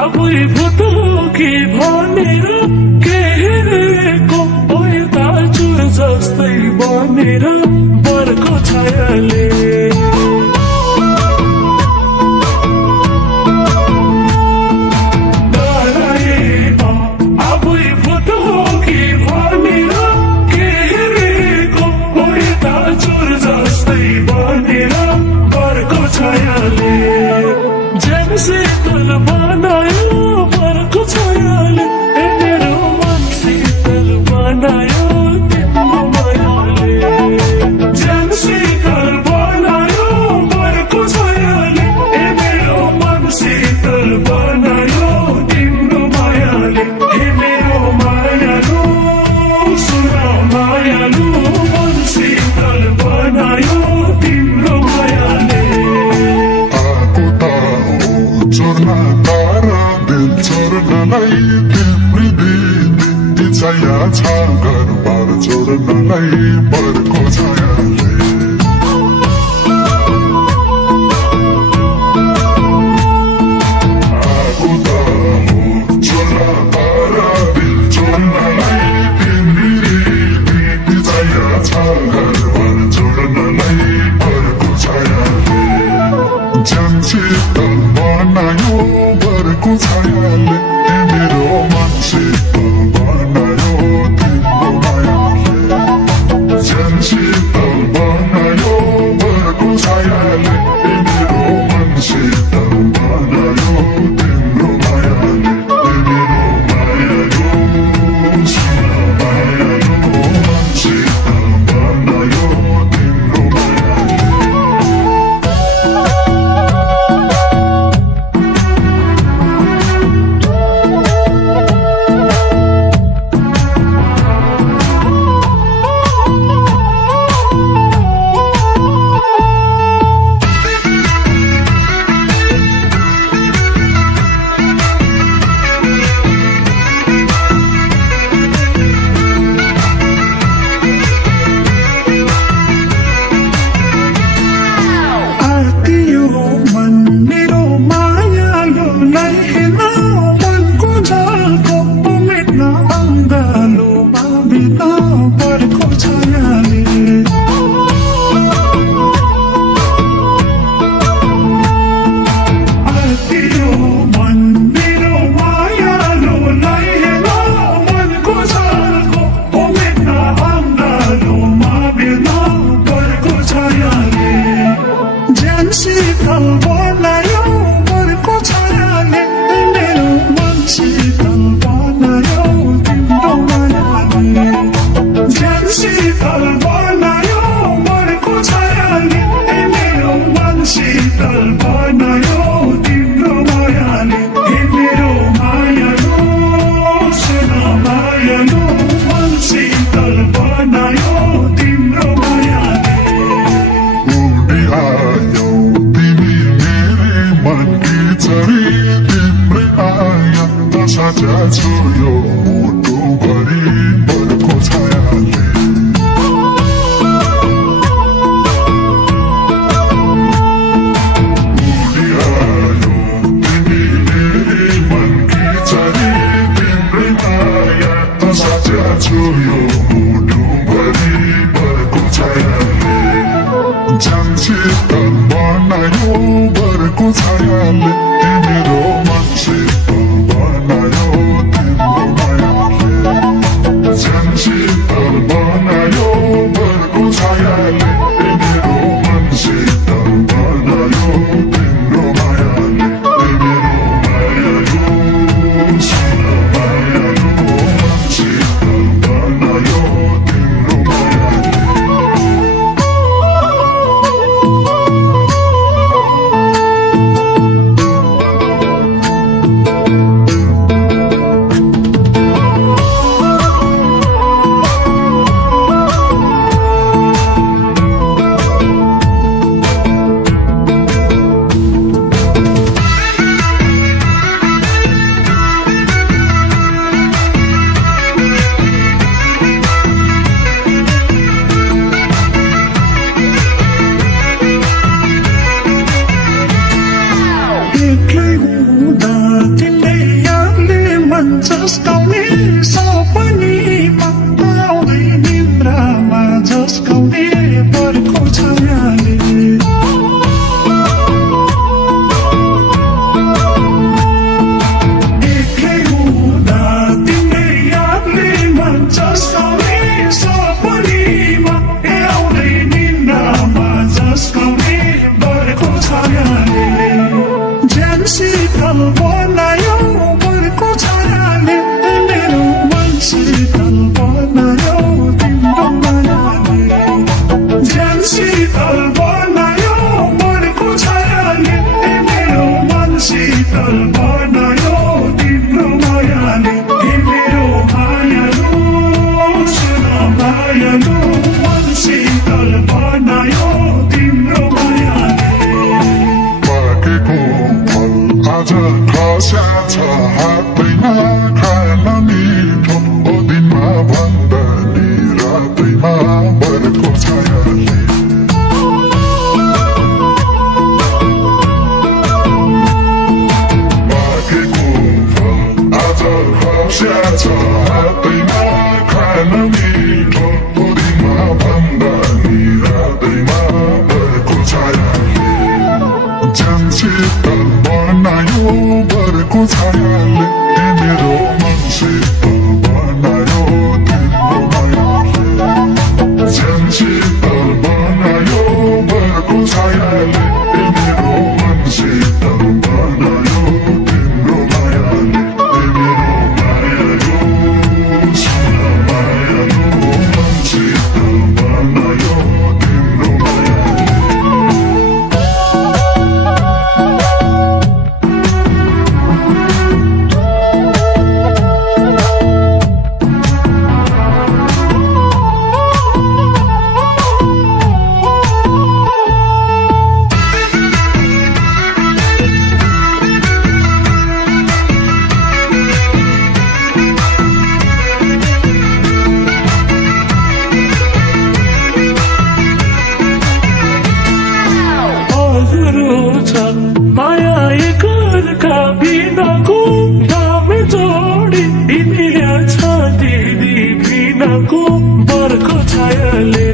आबुई भूतों की भनेर केहेरेको ओइ दाजुर जस्तै बनेर बरको छायाले डराएमा आबुई भूतों की भनेर केहेरेको ओइ दाजुर जस्तै बनेर बरको छायाले जैसे तल बनायो बरको छायाले ए मेरो मन शीतल बनायो तिम्रो मायाले जैसे तल बनायो बरको छायाले ए मेरो मन शीतल बनायो तिम्रो मायाले ए मेरो मायालु सुन मायालु मन शीतल बनायो तिम्रो मायाले चोर्न तारा दिल चोर्नलाई तिम्रो दिदी छाया छ घरबार चोर्नलाई बरको छायाले आगो त हो चोर्न तारा दिल चोर्नलाई तिम्रो दिदी छाया छ घरबार चोर्नलाई बरको छायाले जान्छे तल बनायो बरको छायाले ए मेरो मन शीतल बनायो तिम्रो मायाले जान्छे तल बनायो बरको छायाले ए मेरो मन शीतल बनायो तिम्रो मायाले ए मेरो मायालु सुन मायालु मन शीतल बनायो तिम्रो मायाले शीतल बनायो बरको छायाले मेरो मन शीतल बनायो तिम्रो मायाले ज्यान शीतल बनायो बरको छायाले मेरो मन शीतल बनायो तिम्रो मायाले मेरो मायालु सुन मायालु मन शीतल बनायो तिम्रो मायाले मन की चरी तिम्रै आया साझा छु यो मुटु भरि बरको छायाले उडिआयो तिमी मेरै मन की चरी तिम्रै आया साझा छु यो मुटु भरि बरको छायाले जान्छे तल बनायो बरको छायाले ए मेरो मन शीतल बनायो तिम्रो मायाले जान्छे तल बनायो बरको छायाले ए मेरो मन शीतल बनायो तिम्रो मायाले ए मेरो मायालु सुन मायालु मन शीतल बनायो मायाको बर्को छायाले